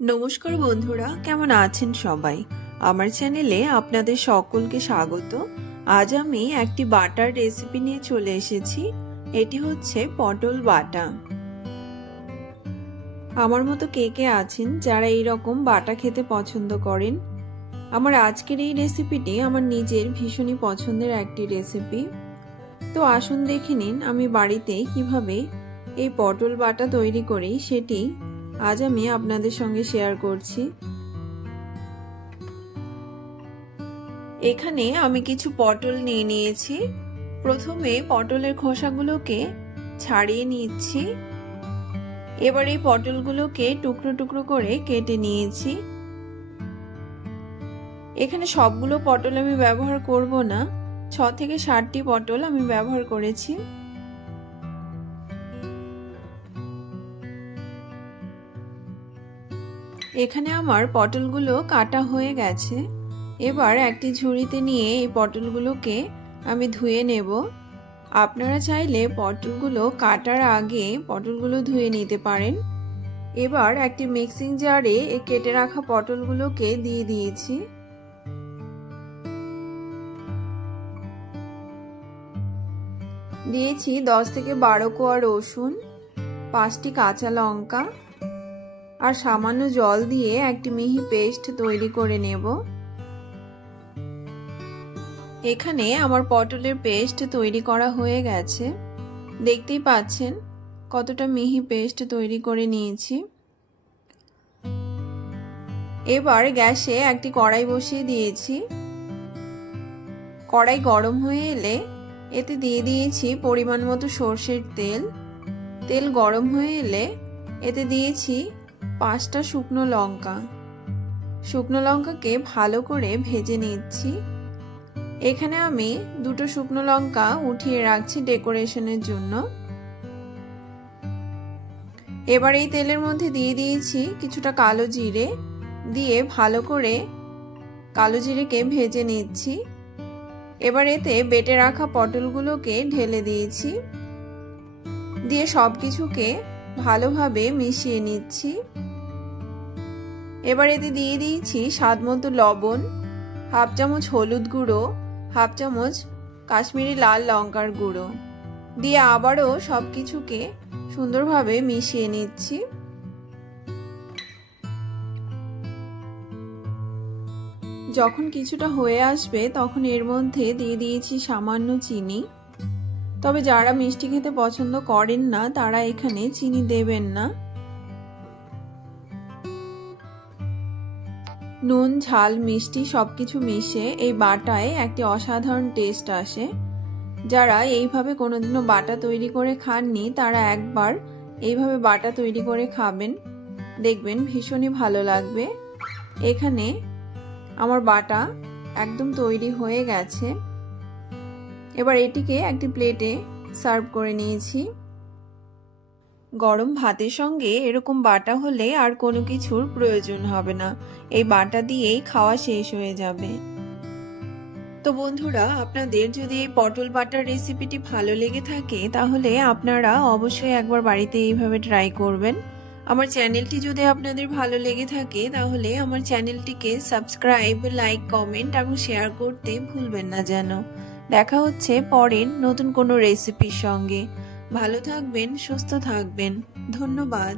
নমস্কার বন্ধুরা, কেমন আছেন সবাই? আমার চ্যানেলে আপনাদের সকলকে স্বাগত। আজ আমি একটি বাটার রেসিপি নিয়ে চলে এসেছি। এটি হচ্ছে পটল বাটা। আমার মতো কে কে আছেন যারা এই রকম বাটা খেতে পছন্দ করেন? আমার আজকের এই রেসিপিটি আমার নিজের ভীষণই পছন্দের একটি রেসিপি। তো আসুন দেখে নিন আমি বাড়িতে কিভাবে এই পটল বাটা তৈরি করি সেটি আজ আমি আপনাদের সঙ্গে শেয়ার করছি। এখানে আমি কিছু পটল নিয়ে নিয়েছি। প্রথমে পটলের খোসাগুলোকে ছাড়িয়ে নিচ্ছি। এবার এই পটলগুলোকে টুকরো টুকরো করে কেটে নিয়েছি। এখানে সবগুলো পটল আমি ব্যবহার করব না, 6 থেকে 7টি পটল আমি ব্যবহার করেছি। এখানে আমার পটলগুলো কাটা হয়ে গেছে। এবার একটি ঝুড়িতে নিয়ে এই পটলগুলোকে আমি ধুয়ে নেব। আপনারা চাইলে পটলগুলো কাটার আগে পটলগুলো ধুয়ে নিতে পারেন। এবার একটি মিক্সিং জারে এই কেটে রাখা পটলগুলোকে দিয়ে দিয়েছি। দিয়েছি 10 থেকে 12 কোয়া রসুন, 5টি কাঁচা লঙ্কা আর সামান্য জল দিয়ে একটি মিহি পেস্ট তৈরি করে নেব। এখানে আমার পটলের পেস্ট তৈরি করা হয়ে গেছে। দেখতেই পাচ্ছেন কতটা মিহি পেস্ট তৈরি করে নিয়েছি। এবার গ্যাসে একটি কড়াই বসিয়ে দিয়েছি। কড়াই গরম হয়ে এলে এতে দিয়ে দিয়েছি পরিমাণ মতো সরষের তেল। তেল গরম হয়ে এলে এতে দিয়েছি 5টা শুকনো লঙ্কা। শুকনো লঙ্কাকে ভালো করে ভেজে নিচ্ছি। এখানে আমি 2টো শুকনো লঙ্কা উঠিয়ে রাখছি ডেকোরেশনের জন্য। এবার এই তেলের মধ্যে দিয়ে দিয়েছি কিছুটা কালো জিরে, দিয়ে ভালো করে কালো জিরেকে ভেজে নিচ্ছি। এবার এতে বেটে রাখা পটলগুলোকে ঢেলে দিয়েছি, দিয়ে সবকিছুকে ভালোভাবে মিশিয়ে নিচ্ছি। এবার এতে দিয়ে দিয়েছি স্বাদমতো লবণ, হাফ চামচ হলুদ গুঁড়ো, হাফ চামচ কাশ্মীরি লাল লঙ্কার গুঁড়ো, দিয়ে আবারও সবকিছুকে সুন্দরভাবে মিশিয়ে নিচ্ছি। যখন কিছুটা হয়ে আসবে তখন এর মধ্যে দিয়ে দিয়েছি সামান্য চিনি। তবে যারা মিষ্টি খেতে পছন্দ করেন না তারা এখানে চিনি দেবেন না। নুন, ঝাল, মিষ্টি সবকিছু মিশে এই বাটায় একটি অসাধারণ টেস্ট আসে। যারা এইভাবে কোনোদিনও বাটা তৈরি করে খাননি তারা একবার এইভাবে বাটা তৈরি করে খাবেন, দেখবেন ভীষণই ভালো লাগবে। এখানে আমার বাটা একদম তৈরি হয়ে গেছে। এবার এটিকে একটি প্লেটে সার্ভ করে নিয়েছি। গরম ভাতের সঙ্গে এরকম বাটা হলে আর কোনো কিছুর প্রয়োজন হবে না, এই বাটা দিয়েই খাওয়া শেষ হয়ে যাবে। তো বন্ধুরা, আপনাদের যদি এই পটল বাটার রেসিপিটি ভালো লেগে থাকে তাহলে আপনারা অবশ্যই একবার বাড়িতে এইভাবে ট্রাই করবেন। আমার চ্যানেলটি যদি আপনাদের ভালো লেগে থাকে তাহলে আমার চ্যানেলটিকে সাবস্ক্রাইব, লাইক, কমেন্ট এবং শেয়ার করতে ভুলবেন না যেন। দেখা হচ্ছে পরের নতুন কোনো রেসিপির সঙ্গে। ভালো থাকবেন, সুস্থ থাকবেন। ধন্যবাদ।